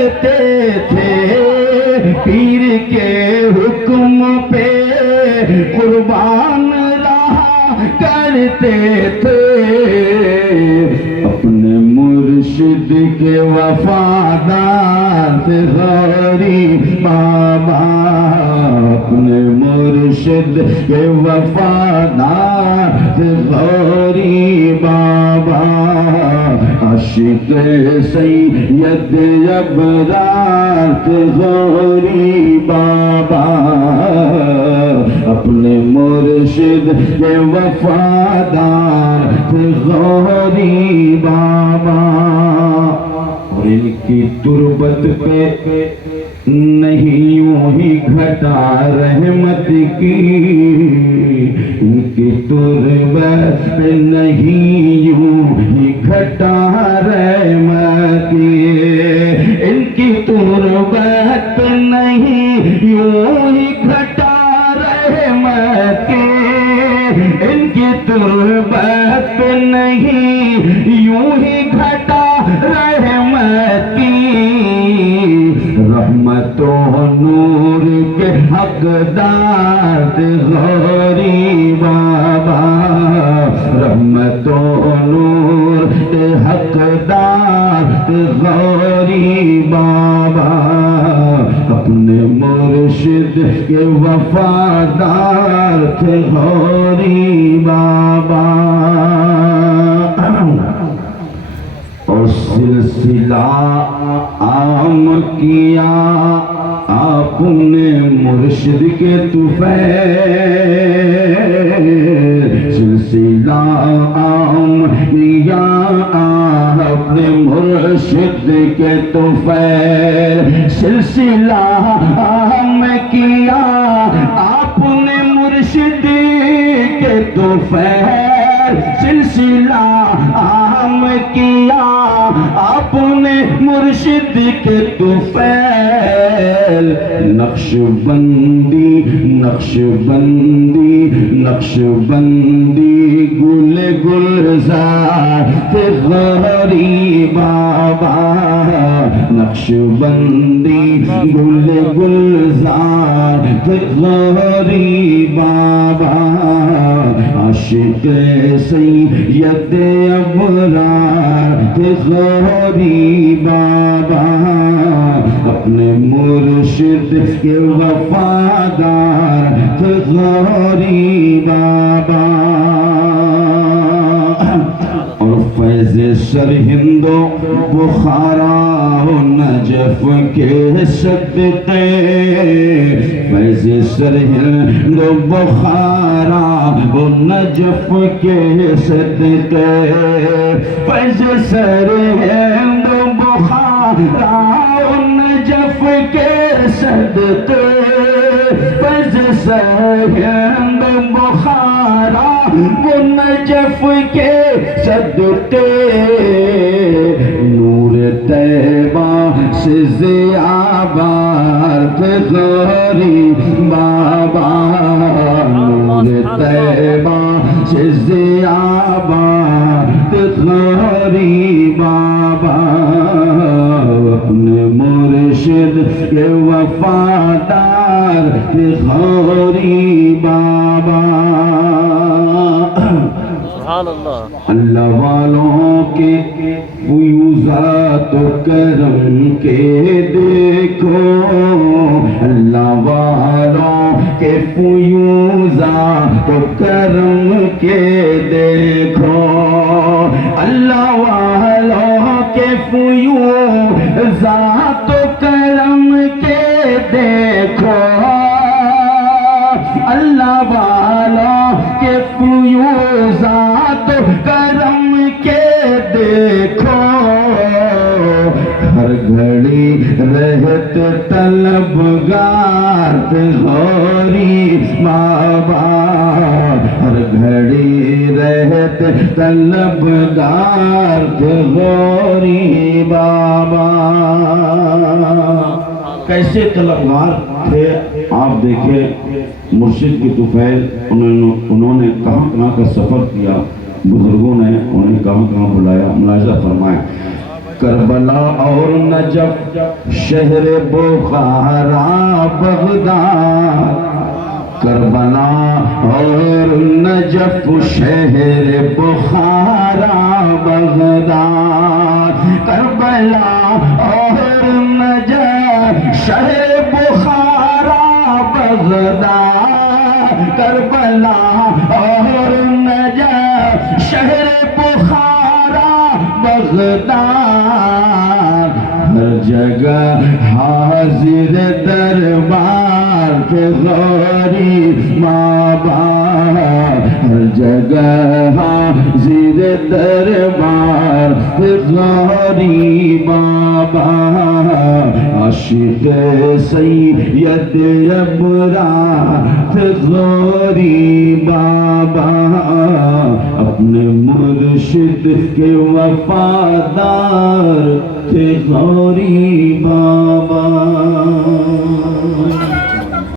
کرتے تھے پیر کے حکم پہ قربان رہا کرتے تھے اپنے مرشد کے وفادار تھے غریب بابا اپنے مرشد کے وفادار تھے غریب بابا عاشق سید ابرار تھے غریب بابا اپنے مرشد کے وفادار تھے غریب بابا اور ان کی تربت پہ نہیں یوں ہی گھٹا رحمت کی ان کی تربت پہ نہیں یوں ہی گھٹا رحمت کی ان کی تربت پہ نہیں یوں ہی گھٹا رحمت کی ان کی تربت پہ نہیں یوں ہی گھٹا رحمت کی رحمت و نور کے حقدار تھے غریب بابا رحمت و نور کے حقدار تھے غریب بابا اپنے مرشد کے وفادار تھے غریب بابا اور سلسلہ عام کیا آپ نے مرشد کے طفیل سلسلہ عام کیا آپ نے مرشد کے طفیل سلسلہ عام کیا آپ نے مرشد کے طفیل سلسلہ عام کیا آپ نے مرشد کے طفیل نقش بندی نقش بندی نقش بندی گل گلزار تھے غریب بابا نقش بندی گل گلزار تھے غریب بابا عاشق سید ابرار تھے غریب بابا اپنے مرشد کے وفادار تھے غریب بابا اور فیض سرہند و بخارا و نجف کے صدقے فیض سرہند و بخارا و نجف کے صدقے فیض سرہند و بخارا و نجف کے صدقے فیض سرہند و بخارا و نجف کے صدقے نور طیبہ سے ضیابار تھے غریب بابا نور طیبہ سے ضیابار تھے غریب بابا اپنے مرشد کے وفادار تھے غریب بابا اللہ والوں کے فیوزات و کرم کے دیکھو اللہ والوں کے فیوزات و کرم کے دیکھو اللہ والوں کے فیوزات و کرم کے دیکھو اللہ والوں کے فیوزات و کرم کے دیکھو ہر گھڑی رہت طلبگار تھے غریب بابا ہر گھڑی رہت طلبگار تھے غریب بابا کیسے طلبگار تھے آپ دیکھیں مرشد کی طفیل انہوں نے کہاں کہاں کا سفر کیا بزرگوں نے انہیں کہاں کہاں بلایا ملاحظہ فرمائیں کربلا اور نجف شہر بخارا بغداد، کربلا اور نجف شہر بخارا بغداد، کربلا اور نجف شہر بخارا بغداد، کربلا اور نجف شہر بخارا بغداد، ہر جگہ حاضر دربار کے غوری ماں باپ، ہر جگہ حاضر دربار کے غوری ماں باپ، عاشق سید ابرار غوری بابا، اپنے مرشد کے وفادار تھے غوری بابا۔